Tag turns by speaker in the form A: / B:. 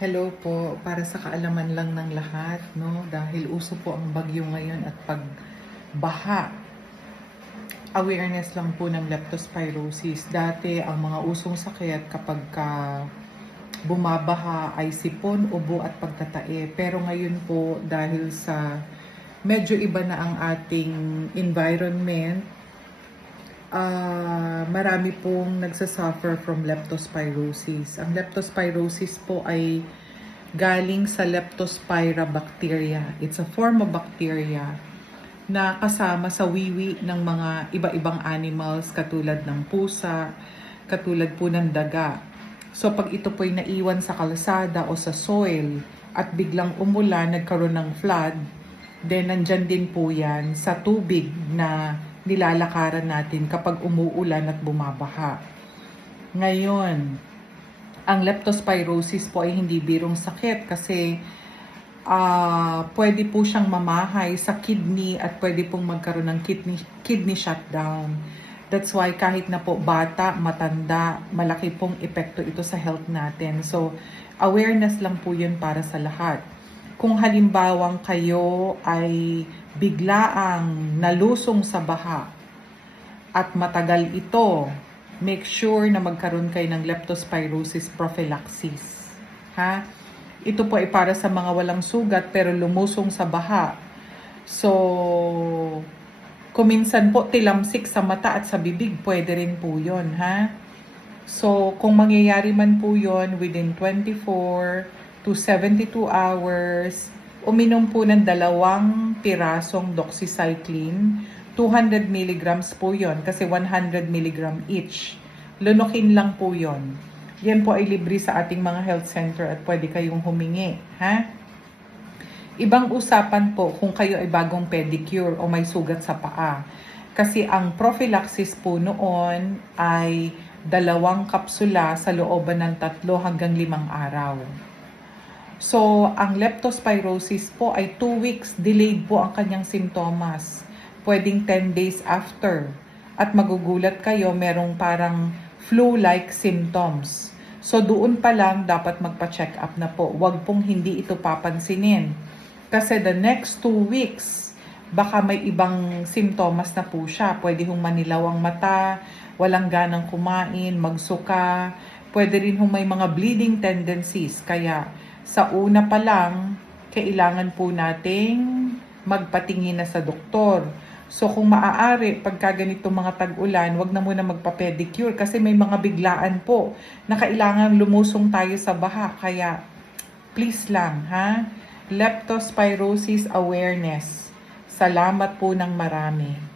A: Hello po, para sa kaalaman lang ng lahat, no? Dahil uso po ang bagyo ngayon at pagbaha. Awareness lang po ng leptospirosis. Dati, ang mga usong sakit kapag ka bumabaha ay sipon, ubo at pagtatae. Pero ngayon po, dahil sa medyo iba na ang ating environment, ah marami pong nagsasuffer from leptospirosis. Ang leptospirosis po ay galing sa Leptospira bacteria. It's a form of bacteria na kasama sa wiwi ng mga iba-ibang animals katulad ng pusa, katulad po ng daga. So pag ito po ay naiwan sa kalsada o sa soil at biglang umulan, nagkaroon ng flood, then nandyan din po yan sa tubig na nilalakaran natin kapag umuulan at bumabaha. Ngayon, ang leptospirosis po ay hindi birong sakit kasi ah pwede po siyang mamahay sa kidney at pwede pong magkaroon ng kidney, kidney shutdown. That's why kahit na po bata, matanda, malaki pong epekto ito sa health natin. So, awareness lang po yun para sa lahat. Kung halimbawang kayo ay biglaang nalusong sa baha at matagal ito, make sure na magkaroon kayo ng leptospirosis prophylaxis. Ha? Ito po ay para sa mga walang sugat pero lumusong sa baha. So, kuminsan po tilamsik sa mata at sa bibig, pwede rin po yon ha? So, kung mangyayari man po yon within 24 to 72 hours, uminom po ng dalawang pirasong doxycycline. 200 milligrams po yon kasi 100 milligram each. Lunukin lang po yon. Yan po ay libre sa ating mga health center at pwede kayong humingi. Ha? Ibang usapan po kung kayo ay bagong pedicure o may sugat sa paa. Kasi ang prophylaxis po noon ay dalawang kapsula sa looban ng tatlo hanggang limang araw. So, ang leptospirosis po ay 2 weeks delayed po ang kanyang simptomas. Pwedeng 10 days after. At magugulat kayo, merong parang flu-like symptoms. So, doon pa lang dapat magpa-check up na po. Huwag pong hindi ito papansinin. Kasi the next 2 weeks, baka may ibang simptomas na po siya. Pwede hong manilaw ang mata, walang ganang kumain, magsuka, pwede rin hong may mga bleeding tendencies. Kaya sa una pa lang, kailangan po nating magpatingin na sa doktor. So kung maaari, pagka ganito mga tag-ulan, wag na muna magpa-pedicure kasi may mga biglaan po na kailangan lumusong tayo sa baha. Kaya please lang, ha? Leptospirosis awareness. Salamat po ng marami.